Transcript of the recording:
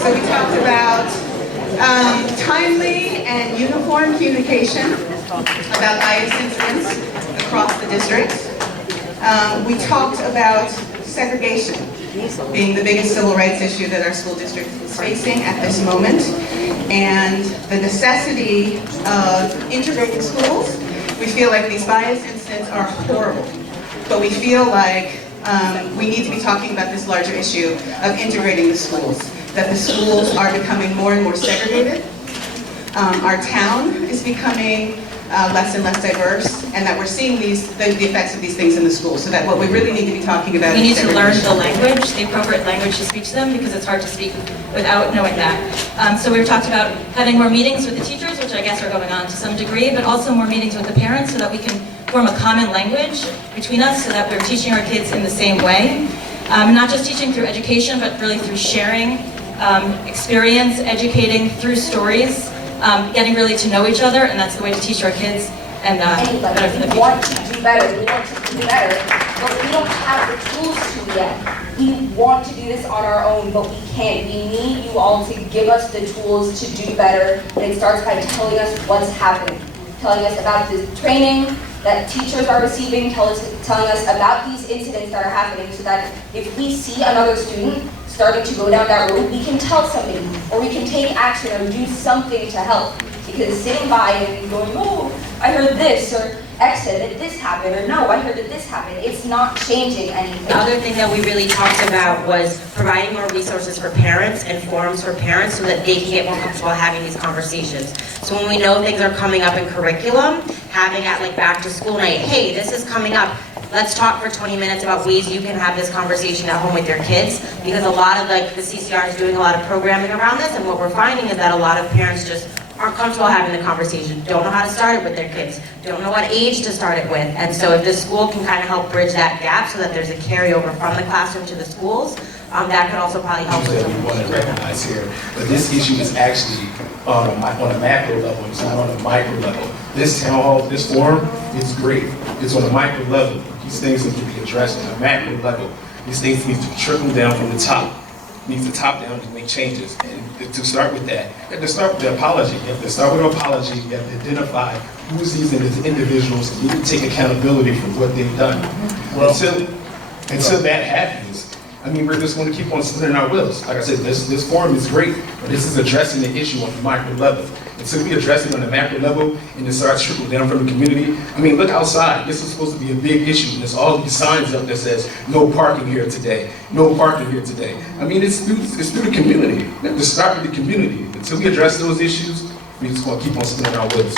So we talked about timely and uniform communication about bias incidents across the district. We talked about segregation being the biggest civil rights issue that our school district is facing at this moment, and the necessity of integrating schools. We feel like these bias incidents are horrible, but we feel like we need to be talking about this larger issue of integrating the schools, that the schools are becoming more and more segregated. Our town is becoming less and less diverse, and that we're seeing the effects of these things in the schools, so that what we really need to be talking about we is need to learn the language, the appropriate language to speak to them, because it's hard to speak without knowing that. So we've talked about having more meetings with the teachers, which I guess are going on to some degree, but also more meetings with the parents so that we can form a common language between us so that we're teaching our kids in the same way. Not just teaching through education, but really through sharing, experience, educating through stories, getting really to know each other, and that's the way to teach our kids and better for the future. We want to do better, but we don't have the tools to yet. We want to do this on our own, but we can't. We need you all to give us the tools to do better, and it starts by telling us what's happening, telling us about the training that teachers are receiving, telling us about these incidents that are happening, so that if we see another student starting to go down that road, we can tell somebody, or we can take action or do something to help. Because sitting by and going, oh, I heard this, or X said that this happened, or no, I heard that this happened, it's not changing anything. The other thing that we really talked about was providing more resources for parents and forums for parents so that they can get more comfortable having these conversations. So when we know things are coming up in curriculum, having at like back to school night, hey, this is coming up, let's talk for 20 minutes about ways you can have this conversation at home with your kids, because a lot of like the CCR is doing a lot of programming around this, and what we're finding is that a lot of parents just aren't comfortable having the conversation, don't know how to start it with their kids, don't know what age to start it with. And so if the school can kind of help bridge that gap so that there's a carryover from the classroom to the schools, that could also probably help with we want to recognize here, but this issue is actually on a macro level, it's not on a micro level. This town hall, this forum, is great. It's on a micro level. These things need to be addressed on a macro level. These things need to trickle down from the top. Needs to top down to make changes. And to start with that, you have to start with the apology. You have to start with an apology. You have to identify who's these individuals, and you need to take accountability for what they've done. Well, until that happens, I mean, we're just going to keep on spinning our wheels. Like I said, this forum is great, but this is addressing the issue on the micro level. Until we address it on the macro level and it starts trickling down from the community, I mean, look outside. This is supposed to be a big issue, and there's all these signs up that says, no parking here today, no parking here today. I mean, it's through the community. We have to start with the community. Until we address those issues, we're just going to keep on spinning our wheels.